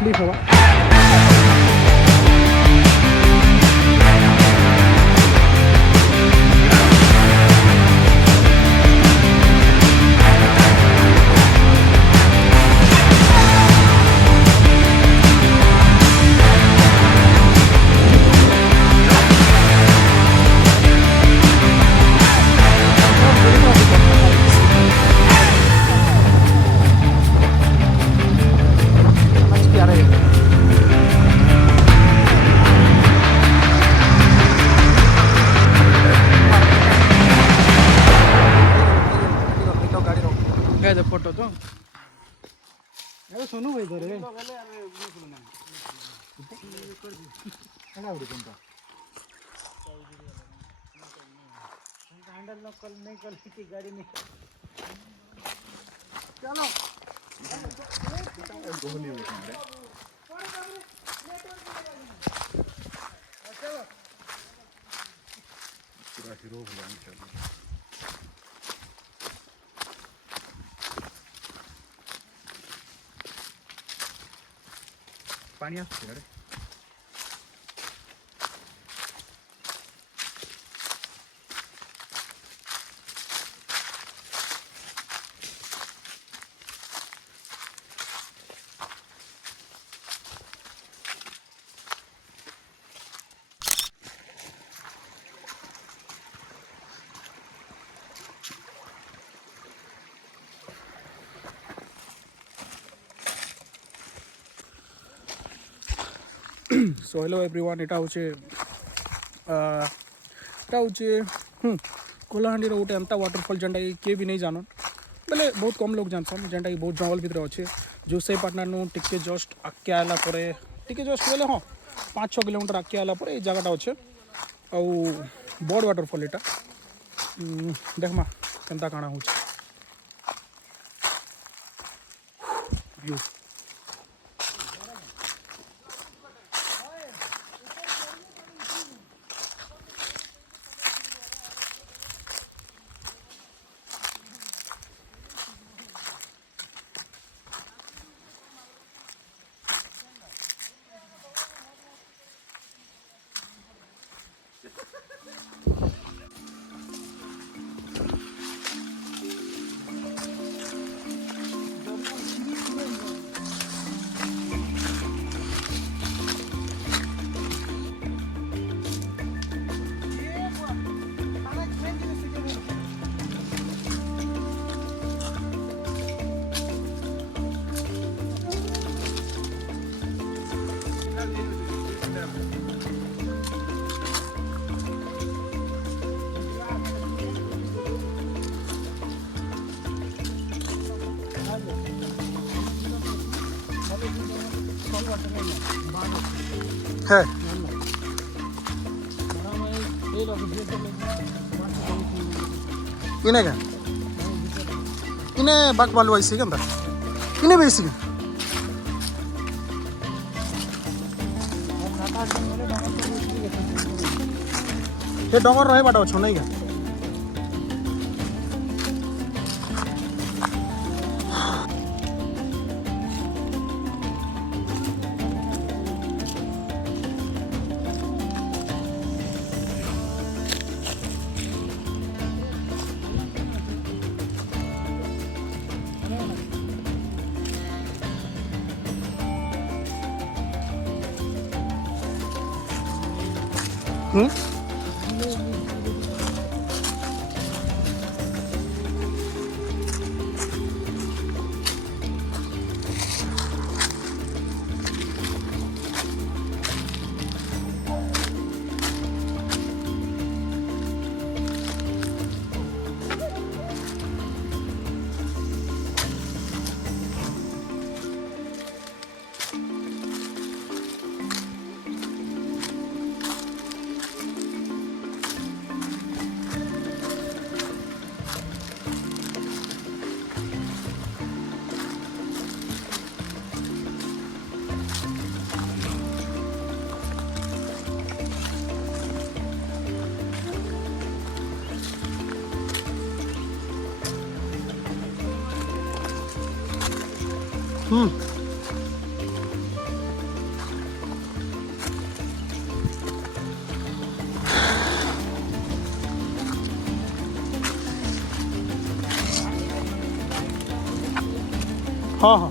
असली हवा. फोटो तो अरे सोनू भाई रे हैंडल नकल नहीं कर की गाड़ी में चलो पूरा हीरो पाणी असते का रे सो हेलो एवरीवन एटा होचे कोलाहांडी गोटे एंता वाटरफॉल जेनटा किए भी नहीं जानन बोले बहुत कम लोग जानसन जेनटा कि बहुत जंगल भितर अच्छे जोसेपाटना नु टिके जस्ट आके आला परे टिके जस्ट बोले हाँ 5-6 किलोमीटर आके आला परे ये जगटा अच्छे आउ बड़ वाटरफॉल एटा देखमा केनता काଣା होचे व्यू है इने का इने बाक बालू ऐसे के अंदर इने बेसी ये डोंगर रहे बाटा छ नहीं का हाँ हाँ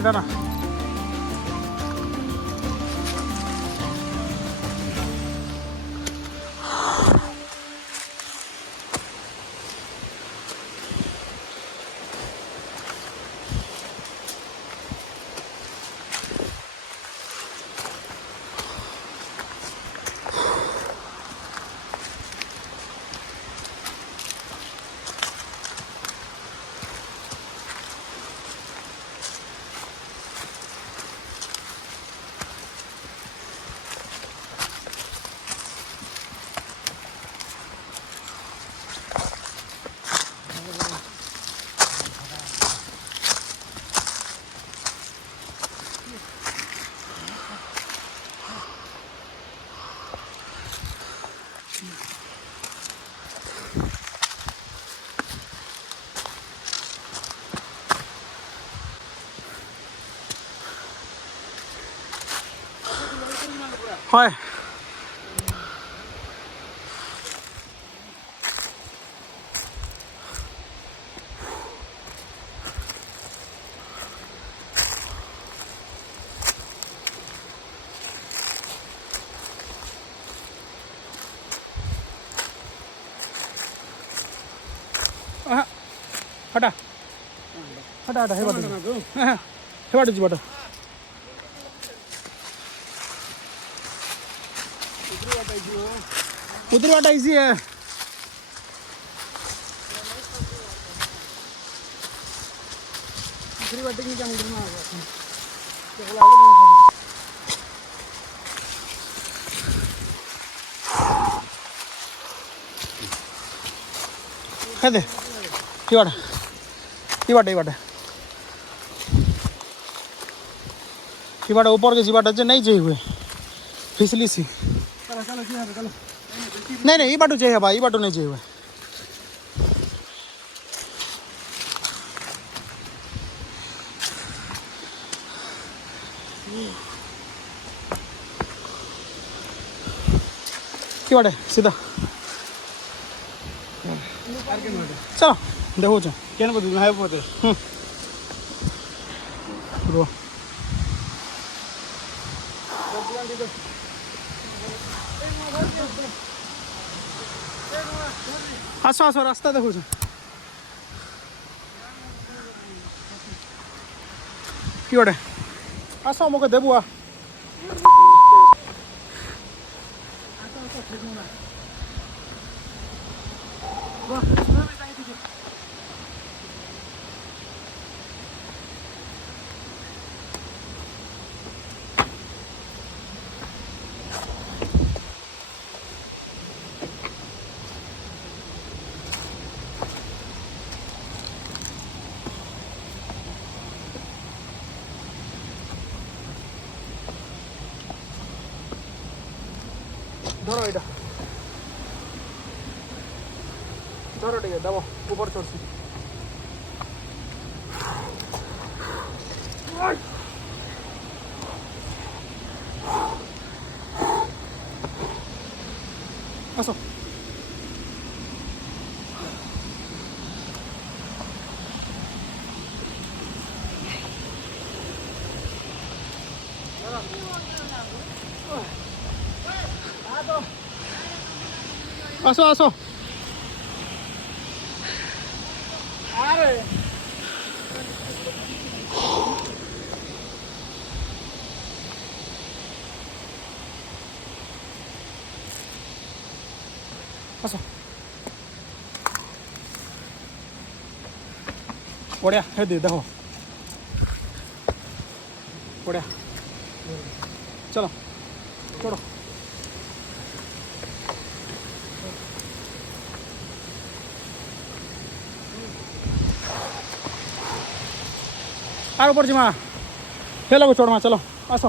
इधर ना हाय हटा हटा हटा हे बाटू जी बाटू उतरी वाटा इजी है उतरी वाटे की क्या मुझे है दे ये बाटा ऊपर के बाटा नहीं चाहिए हुए फिसली सी नहीं ये बाटू चाहिए भाई ये बाटू नहीं चाहिए हुए कि बाटे सीधा चलो देखो केन को है पोते रो आसो आसो रास्ता देखो कि बाटे आसो मोके देबू आ धरो इटा धरो ठीक है दबो ऊपर चढ़ सी आसो आसो आसो आसो बढ़िया है दे देखो बढ़िया चलो छोड़ो आरो ऊपर जिमा हेलो छोड़ मा चलो आसो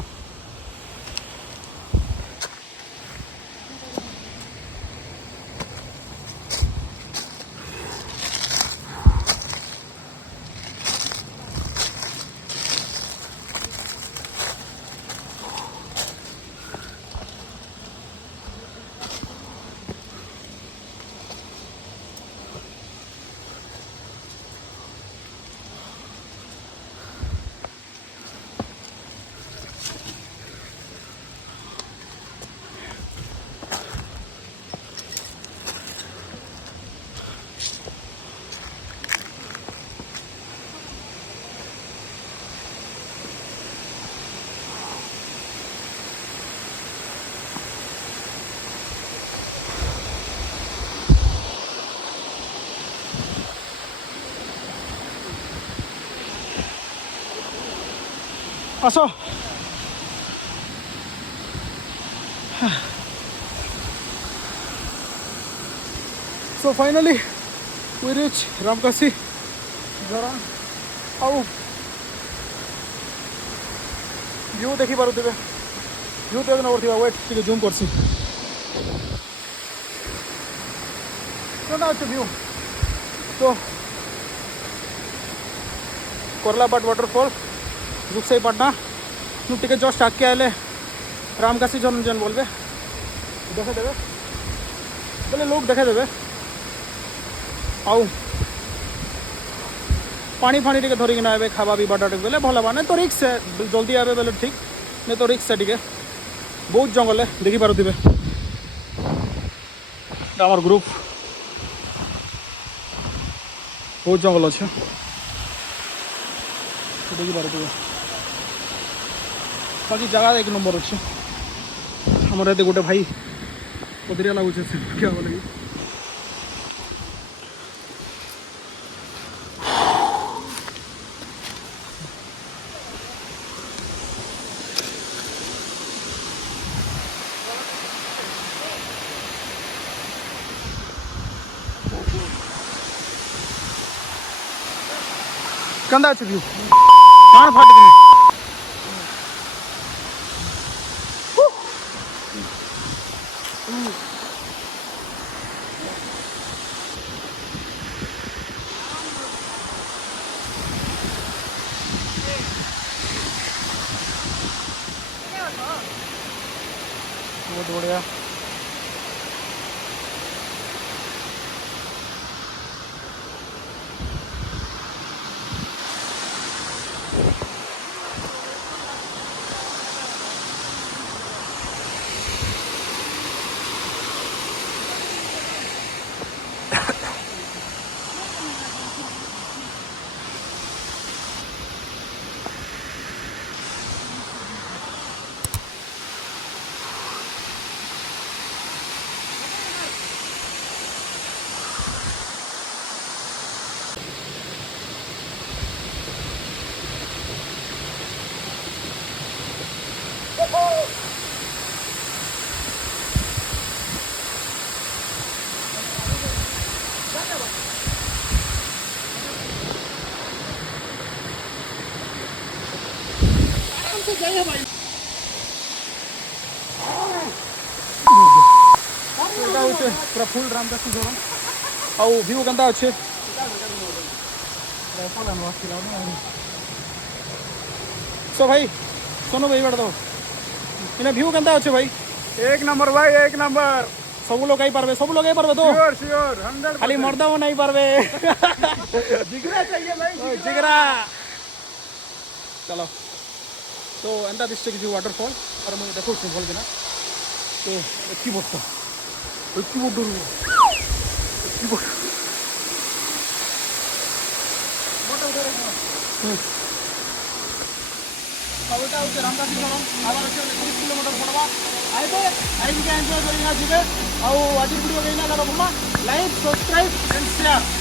आस सो फाइनली वी रिच रामकाशी झरण आउ व्यू देखी पारुथिबे व्यू तो एक नंबर थिबा वेट टिके जूम करसी केना व्यू तो कोरलाबाट वाटरफॉल जुगसाई पाटना नु टिके जस्ट आके आले रामकाशी झरण जन बोलबे देखे देबे बोले लोग देखे देबे आउ पानी फानी टिके धरिक ना खावा पीवाटा टिके बोले भल बा नहीं तो रिक्स है जल्दी आवे बोले ठीक नहीं तो रिक्स है टिके बहुत जंगल है देखी पारुथिबे आमर ग्रुप बहुत जंगल अच्छे देखी पारुथिबे बाकी जगह एक नंबर अच्छे हमारे ये गोटे भाई पदरिया लगुचे क्या बोले कंदा अच्छे व्यू कान फाट के बहुत बढ़िया पूरा फुल रामकाशी झरण आउ व्यू केनता अच्छे सो भाई सुनो भाई बैठ दो इन्हें व्यू केनता अच्छे भाई एक नंबर भाई एक नंबर सब लोग आई पारबे सब लोग आई पारबे तो श्योर श्योर 100 खाली मर्दा वो नहीं पारबे जिगरा चाहिए भाई जिगरा चलो तो एंता दिसते किसी वाटरफॉल और मुझे देखो भल के ना तो एति बड़ रामकाशी झरण आवार 30 किलोमीटर पड़वा आए एंजॉय करेंगे आज आज वीडियो कहीं लाइक सब्सक्राइब एंड शेयर।